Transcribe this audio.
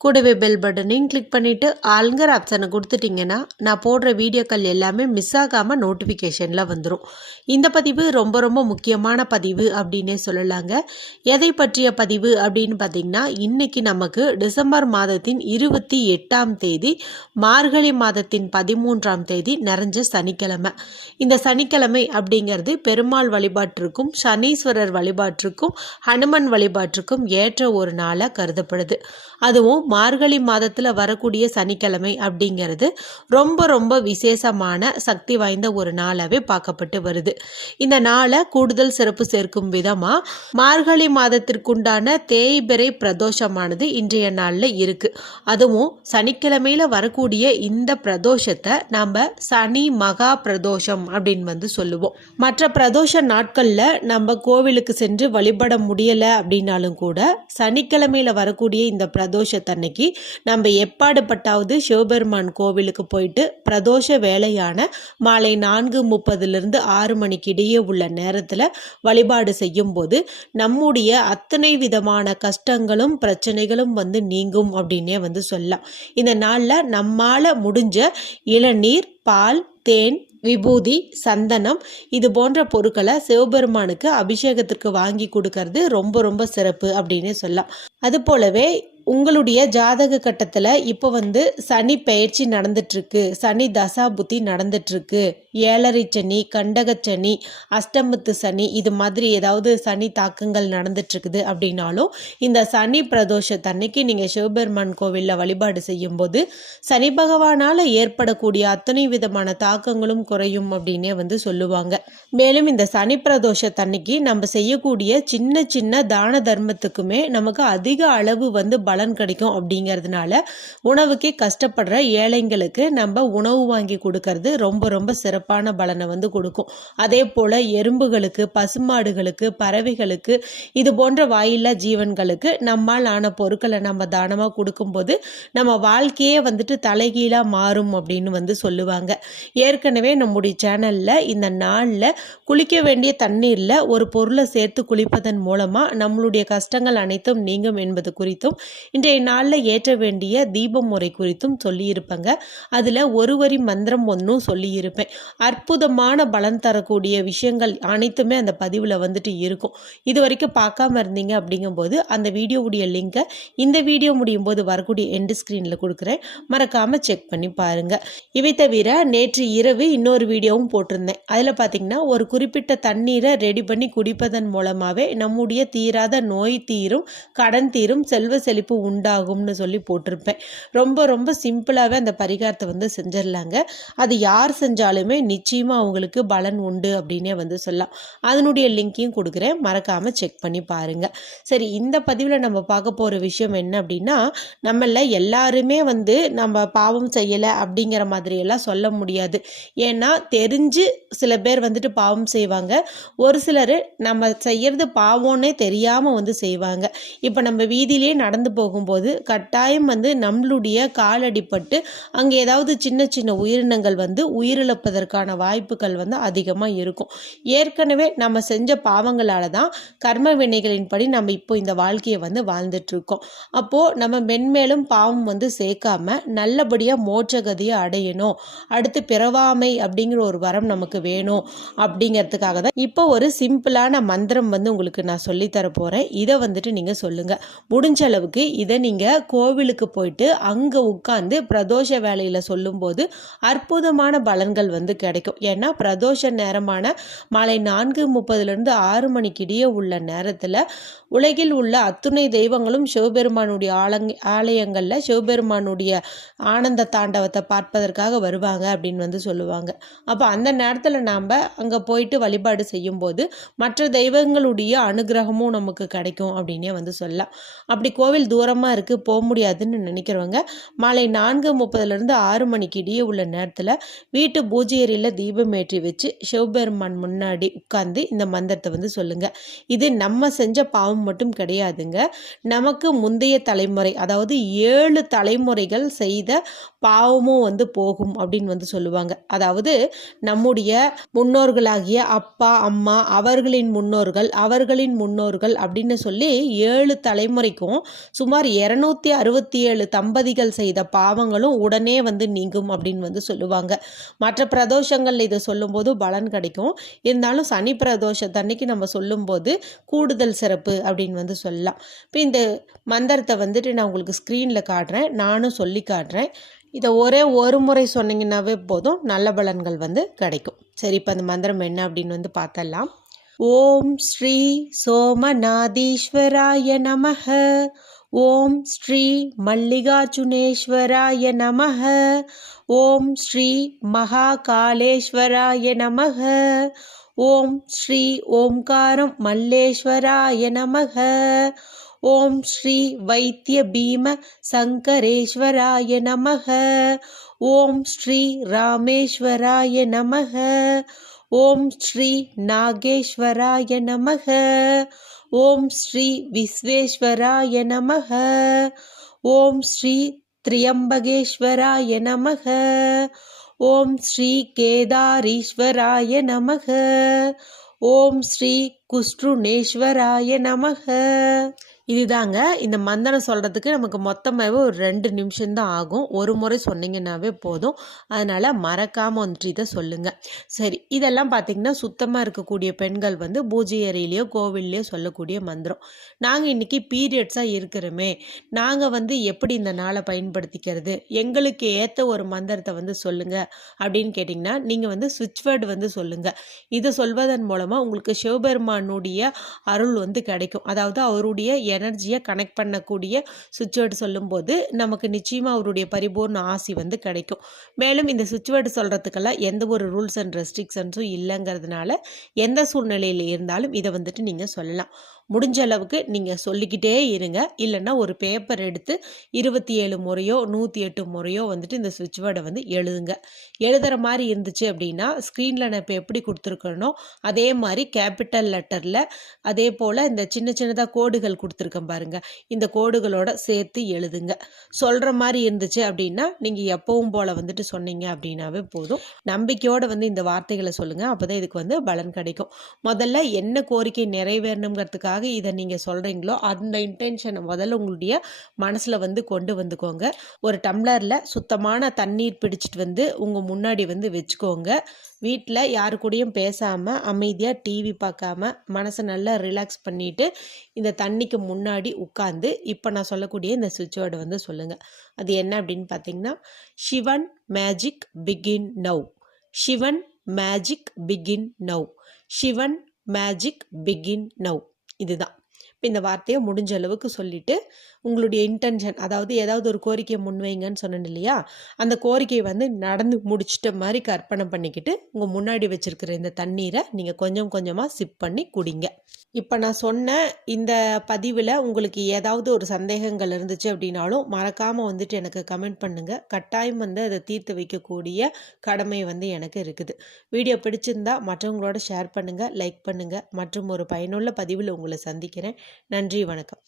கூடவே பெல் பட்டனையும் கிளிக் பண்ணிவிட்டு ஆளுங்கிற ஆப்ஷனை கொடுத்துட்டிங்கன்னா நான் போடுற வீடியோக்கள் எல்லாமே மிஸ் ஆகாமல் நோட்டிஃபிகேஷனில் வந்துடும் இந்த பதிவு ரொம்ப ரொம்ப முக்கியமான பதிவு அப்படின்னே சொல்லலாங்க. எதை பற்றிய பதிவு அப்படின்னு பார்த்திங்கன்னா இன்றைக்கி நமக்கு டிசம்பர் மாதத்தின் இருபத்தி எட்டாம் தேதி மார்கழி மாதத்தின் பதிமூன்றாம் தேதி நிறைஞ்ச சனிக்கிழமை. இந்த சனிக்கிழமை அப்படிங்கிறது பெருமாள் வழிபாட்டிற்கும் சனீஸ்வரர் வழிபாட்டிற்கும் ஹனுமன் வழிபாட்டிற்கும் ஏற்ற ஒரு நாளாக கருதப்படுது. அதுவும் மார்கழி மாதத்தில் வரக்கூடிய சனிக்கிழமை அப்படிங்கிறது ரொம்ப ரொம்ப விசேஷமான சக்தி வாய்ந்த ஒரு நாளாகவே பார்க்கப்பட்டு வருது. இந்த நாளை கூடுதல் சிறப்பு சேர்க்கும் விதமாக மார்கழி மாதத்திற்குண்டான தேய்பிறை பிரதோஷமானது இன்றைய நாளில் இருக்குது அதுவும் சனிக்கிழமையில் வரக்கூடிய இந்த பிரதோஷத்தை நம்ம சனி மகா பிரதோஷம் அப்படின்னு வந்து சொல்லுவோம். மற்ற பிரதோஷ நாட்களில் நம்ம கோவிலுக்கு சென்று வழிபட முடியலை அப்படின்னாலும் கூட சனிக்கிழமையில் வரக்கூடிய இந்த அன்னைக்கு நம்ம எப்பாடுபட்டாவது சிவபெருமான் கோவிலுக்கு போயிட்டு பிரதோஷ வேலையான மாலை நான்கு முப்பதுலேருந்து ஆறு மணிக்கு இடையே உள்ள நேரத்தில் வழிபாடு செய்யும்போது நம்முடைய அத்தனை விதமான கஷ்டங்களும் பிரச்சனைகளும் வந்து நீங்கும் அப்படின்னே வந்து சொல்லலாம். இந்த நாளில் நம்மால் முடிஞ்ச இளநீர் பால் தேன் விபூதி சந்தனம் இது போன்ற பொருட்களை சிவபெருமானுக்கு அபிஷேகத்திற்கு வாங்கி கொடுக்கறது ரொம்ப ரொம்ப சிறப்பு அப்படின்னு சொல்லலாம். அது போலவே உங்களுடைய ஜாதக கட்டத்தில் இப்போ வந்து சனி பயிற்சி நடந்துட்டுருக்கு. சனி தசா புத்தி நடந்துட்டுருக்கு. ஏழரை சனி கண்டகச்சனி அஷ்டமத்து சனி இது மாதிரி ஏதாவது சனி தாக்கங்கள் நடந்துட்டுருக்குது அப்படின்னாலும் இந்த சனி பிரதோஷத்தன்னைக்கு நீங்கள் சிவபெருமான் கோவிலில் வழிபாடு செய்யும்போது சனி பகவானால் ஏற்படக்கூடிய அத்தனை விதமான தாக்கங்களும் குறையும் அப்படின்னே வந்து சொல்லுவாங்க. மேலும் இந்த சனி பிரதோஷத்தன்னைக்கு நம்ம செய்யக்கூடிய சின்ன சின்ன தான தர்மத்துக்குமே நமக்கு அதிக அளவு வந்து பல பலன் கிடைக்கும் அப்படிங்கிறதுனால உணவுக்கே கஷ்டப்படுற ஏழைங்களுக்கு நம்ம உணவு வாங்கி கொடுக்கறது ரொம்ப ரொம்ப சிறப்பான பலனை வந்து கொடுக்கும். அதே போல் எறும்புகளுக்கு பசுமாடுகளுக்கு பறவைகளுக்கு இது போன்ற வாயில்லா ஜீவன்களுக்கு நம்மால் ஆன பொருட்களை நம்ம தானமாக கொடுக்கும்போது நம்ம வாழ்க்கையே வந்துட்டு தலைகீழாக மாறும் அப்படின்னு வந்து சொல்லுவாங்க. ஏற்கனவே நம்முடைய சேனலில் இந்த நாளில் குளிக்க வேண்டிய தண்ணீரில் ஒரு பொருளை சேர்த்து குளிப்பதன் மூலமாக நம்மளுடைய கஷ்டங்கள் அனைத்தும் நீங்கும் என்பது குறித்தும் இன்றைய நாளில் ஏற்ற வேண்டிய தீபம் முறை குறித்தும் சொல்லியிருப்பேங்க. அதில் ஒரு வரி மந்திரம் ஒன்றும் சொல்லியிருப்பேன். அற்புதமான பலன் தரக்கூடிய விஷயங்கள் அனைத்துமே அந்த பதிவில் வந்துட்டு இருக்கும். இது வரைக்கும் பார்க்காம இருந்தீங்க அப்படிங்கும்போது அந்த வீடியோவுடைய லிங்கை இந்த வீடியோ முடியும் போது வரக்கூடிய எண்டு ஸ்க்ரீனில் கொடுக்குறேன். மறக்காமல் செக் பண்ணி பாருங்கள் இவை தவிர நேற்று இரவு இன்னொரு வீடியோவும் போட்டிருந்தேன். அதில் பார்த்தீங்கன்னா ஒரு குறிப்பிட்ட தண்ணீரை ரெடி பண்ணி குடிப்பதன் மூலமாகவே நம்முடைய தீராத நோய் தீரும் கடன் தீரும் செல்வ செழிப்பு உண்டாகும்னு சொல்லி போட்டிருப்பேன். ரொம்ப ரொம்ப சிம்பிளாகவே அந்த பரிகாரத்தை வந்து செஞ்சிடலாங்க. அது யார் செஞ்சாலுமே நிச்சயமாக அவங்களுக்கு பலன் உண்டு அப்படின்னே வந்து சொல்லலாம். அதனுடைய லிங்க்கையும் கொடுக்குறேன். மறக்காமல் செக் பண்ணி பாருங்கள் சரி இந்த பதிவில் நம்ம பார்க்க போகிற விஷயம் என்ன அப்படின்னா நம்மள எல்லாருமே வந்து நம்ம பாவம் செய்யலை அப்படிங்கிற மாதிரியெல்லாம் சொல்ல முடியாது. ஏன்னா தெரிஞ்சு சில பேர் வந்துட்டு பாவம் செய்வாங்க. ஒரு சிலர் நம்ம செய்யறது பாவம்னே தெரியாமல் வந்து செய்வாங்க. இப்போ நம்ம வீதியிலே நடந்து போகும்போது கட்டாயம் வந்து நம்மளுடைய காலடிப்பட்டு அங்கே ஏதாவது சின்ன சின்ன உயிரினங்கள் வந்து உயிரிழப்பதற்கான வாய்ப்புகள் வந்து அதிகமாக இருக்கும். ஏற்கனவே நம்ம செஞ்ச பாவங்களால தான் கர்ம வினைகளின்படி நம்ம இப்போ இந்த வாழ்க்கையை வந்து வாழ்ந்துட்டு இருக்கோம் அப்போது நம்ம மென்மேலும் பாவம் வந்து சேர்க்காம நல்லபடியாக மோட்சகதியை அடையணும். அடுத்து பிறவாமை அப்படிங்கிற ஒரு வரம் நமக்கு வேணும் அப்படிங்கிறதுக்காக தான் இப்போ ஒரு சிம்பிளான மந்திரம் வந்து உங்களுக்கு நான் சொல்லித்தர போகிறேன் இதை வந்துட்டு நீங்கள் சொல்லுங்கள் முடிஞ்ச அளவுக்கு இதை நீங்கள் கோவிலுக்கு போயிட்டு அங்கே உட்காந்து பிரதோஷ வேலையில் சொல்லும்போது அற்புதமான பலன்கள் வந்து கிடைக்கும். ஏன்னா பிரதோஷ நேரமான மாலை நான்கு முப்பதுலேருந்து ஆறு மணிக்கு இடையே உள்ள நேரத்தில் உலகில் உள்ள அத்துணை தெய்வங்களும் சிவபெருமானுடைய ஆலங் ஆலயங்களில் சிவபெருமானுடைய ஆனந்த தாண்டவத்தை பார்ப்பதற்காக வருவாங்க அப்படின்னு வந்து சொல்லுவாங்க. அப்போ அந்த நேரத்தில் நாம் அங்கே போயிட்டு வழிபாடு செய்யும்போது மற்ற தெய்வங்களுடைய அனுகிரகமும் நமக்கு கிடைக்கும் அப்படின்னே வந்து சொல்லலாம். அப்படி கோவில் தூரமாக இருக்குது போக முடியாதுன்னு நினைக்கிறவங்க மாலை நான்கு முப்பதுலேருந்து ஆறு மணிக்கு இடையே உள்ள நேரத்தில் வீட்டு பூஜையறையில் தீபம் ஏற்றி வச்சு சிவபெருமான் முன்னாடி உட்காந்து இந்த மந்திரத்தை வந்து சொல்லுங்கள் இது நம்ம செஞ்ச பாவம் மட்டும் கிடையாதுங்க. நமக்கு முந்தைய தலைமுறை அதாவது ஏழு தலைமுறைகள் செய்த பாவமும் வந்து போகும் அப்படின்னு வந்து சொல்லுவாங்க. அதாவது நம்முடைய முன்னோர்களாகிய அப்பா அம்மா அவர்களின் முன்னோர்கள் அவர்களின் முன்னோர்கள் அப்படின்னு சொல்லி ஏழு தலைமுறைக்கும் சுமார் இரநூத்தி அறுபத்தி ஏழு தம்பதிகள் செய்த பாவங்களும் உடனே வந்து நீங்கும் அப்படின்னு வந்து சொல்லுவாங்க. மற்ற பிரதோஷங்கள் இதை சொல்லும்போது பலன் கிடைக்கும். இருந்தாலும் சனி பிரதோஷத்தன்னைக்கு நம்ம சொல்லும்போது கூடுதல் சிறப்பு அப்படின்னு வந்து சொல்லலாம். இப்போ இந்த மந்திரத்தை வந்துட்டு நான் உங்களுக்கு ஸ்க்ரீனில் காட்டுறேன். நானும் சொல்லி காட்டுறேன். இதை ஒரே ஒரு முறை சொன்னீங்கன்னாவே போதும். நல்ல பலன்கள் வந்து கிடைக்கும். சரி இப்போ அந்த மந்திரம் என்ன அப்படின்னு வந்து பார்த்தலாம் ஓம் ஸ்ரீ சோமநாதீஸ்வராய நமக. ஓம் ஸ்ரீ மல்லிகார்ஜுனேஸ்வராய நமக ஓம் ஸ்ரீ மகாகாலேஸ்வராய நமக ஓம் ஸ்ரீ ஓம்காரம் மல்லேஸ்வராய நமக ஓம் ஸ்ரீ வைத்திய பீம சங்கரேஸ்வராய நமக ஓம் ஸ்ரீ ராமேஸ்வராய நமக ஓம் ஸ்ரீ நாகேஸ்வராய நமக ஓம் ஸ்ரீ விஸ்வேஸ்வராய நமக ஓம் ஸ்ரீ திரியம்பகேஸ்வராய நமக ஓம் ஸ்ரீ கேதாரீஸ்வராய நமக ஓம் ஸ்ரீ குஷ்ருணேஸ்வராய நமக இதுதாங்க. இந்த மந்திரம் சொல்கிறதுக்கு நமக்கு மொத்தமாகவே ஒரு ரெண்டு நிமிஷம்தான் ஆகும். ஒரு முறை சொன்னீங்கன்னாவே போதும். அதனால் மறக்காமல் வந்துட்டு இதை சொல்லுங்கள் சரி இதெல்லாம் பார்த்திங்கன்னா சுத்தமாக இருக்கக்கூடிய பெண்கள் வந்து பூஜை அறையிலையோ கோவில்லையோ சொல்லக்கூடிய மந்திரம். நாங்கள் இன்றைக்கி பீரியட்ஸாக இருக்கிறோமே. நாங்கள் வந்து எப்படி இந்த நாளை பயன்படுத்திக்கிறது? எங்களுக்கு ஏற்ற ஒரு மந்திரத்தை வந்து சொல்லுங்கள் அப்படின்னு கேட்டிங்கன்னா நீங்கள் வந்து சுவிட்ச் வேர்டு வந்து சொல்லுங்கள் இதை சொல்வதன் மூலமாக உங்களுக்கு சிவபெருமானுடைய அருள் வந்து கிடைக்கும். அதாவது அவருடைய எனர்ஜியை கனெக்ட் பண்ணக்கூடிய சுவிட்ச் வேர்டு சொல்லும்போது நமக்கு நிச்சயமாக அவருடைய பரிபூர்ண ஆசி வந்து கிடைக்கும். மேலும் இந்த சுவிட்ச் வேர்டு சொல்கிறதுக்கெல்லாம் எந்த ஒரு ரூல்ஸ் அண்ட் ரெஸ்ட்ரிக்ஷன்ஸும் இல்லைங்கிறதுனால எந்த சூழ்நிலையில் இருந்தாலும் இதை வந்துட்டு நீங்கள் சொல்லலாம். முடிஞ்ச அளவுக்கு நீங்கள் சொல்லிக்கிட்டே இருங்க. இல்லைன்னா ஒரு பேப்பர் எடுத்து இருபத்தி ஏழு முறையோ நூற்றி எட்டு முறையோ வந்துட்டு இந்த சுவிட்ச் வேர்டை வந்து எழுதுங்க. எழுதுகிற மாதிரி இருந்துச்சு அப்படின்னா ஸ்க்ரீனில் நான் இப்போ எப்படி கொடுத்துருக்கணும் அதே மாதிரி கேபிட்டல் லெட்டரில் அதே போல் இந்த சின்ன சின்னதாக கோடுகள் கொடுத்துருக்கேன் பாருங்கள் இந்த கோடுகளோட சேர்த்து எழுதுங்க. சொல்கிற மாதிரி இருந்துச்சு அப்படின்னா நீங்கள் எப்பவும் போல் வந்துட்டு சொன்னீங்க அப்படின்னாவே போதும். நம்பிக்கையோடு வந்து இந்த வார்த்தைகளை சொல்லுங்கள் அப்போ தான் இதுக்கு வந்து பலன் கிடைக்கும். முதல்ல என்ன கோரிக்கை நிறைவேறணுங்கிறதுக்காக எதுக்காக இதை நீங்கள் சொல்கிறீங்களோ அந்த இன்டென்ஷனை முதல்ல உங்களுடைய மனசில் வந்து கொண்டு வந்துக்கோங்க. ஒரு டம்ளரில் சுத்தமான தண்ணீர் பிடிச்சிட்டு வந்து உங்கள் முன்னாடி வந்து வச்சுக்கோங்க. வீட்டில் யாரு கூடயும் பேசாமல் அமைதியாக டிவி பார்க்காம மனசை நல்லா ரிலாக்ஸ் பண்ணிவிட்டு இந்த தண்ணிக்கு முன்னாடி உட்காந்து இப்போ நான் சொல்லக்கூடிய இந்த சுவிட்ச் வேர்டு வந்து சொல்லுங்கள் அது என்ன அப்படின்னு பார்த்தீங்கன்னா Sivan magic begin now Sivan magic begin now Sivan magic begin now இதுதான். இப்போ இந்த வார்த்தையை முடிஞ்ச அளவுக்கு சொல்லிவிட்டு உங்களுடைய இன்டென்ஷன் அதாவது ஏதாவது ஒரு கோரிக்கையை முன்வைங்கன்னு சொன்னேன் இல்லையா? அந்த கோரிக்கையை வந்து நடந்து முடிச்சிட்ட மாதிரி கற்பனை பண்ணிக்கிட்டு உங்கள் முன்னாடி வச்சுருக்கிற இந்த தண்ணீரை நீங்கள் கொஞ்சம் கொஞ்சமாக சிப் பண்ணி குடிங்க. இப்போ நான் சொன்ன இந்த பதிவில் உங்களுக்கு ஏதாவது ஒரு சந்தேகங்கள் இருந்துச்சு அப்படின்னாலும் மறக்காமல் வந்துட்டு எனக்கு கமெண்ட் பண்ணுங்கள் கட்டாயம் வந்து அதை தீர்த்து வைக்கக்கூடிய கடமை வந்து எனக்கு இருக்குது. வீடியோ பிடிச்சிருந்தா மற்றவங்களோட ஷேர் பண்ணுங்கள் லைக் பண்ணுங்கள் மற்றும் ஒரு பயனுள்ள பதிவில் உங்களை சந்திக்கிறேன். நன்றி வணக்கம்.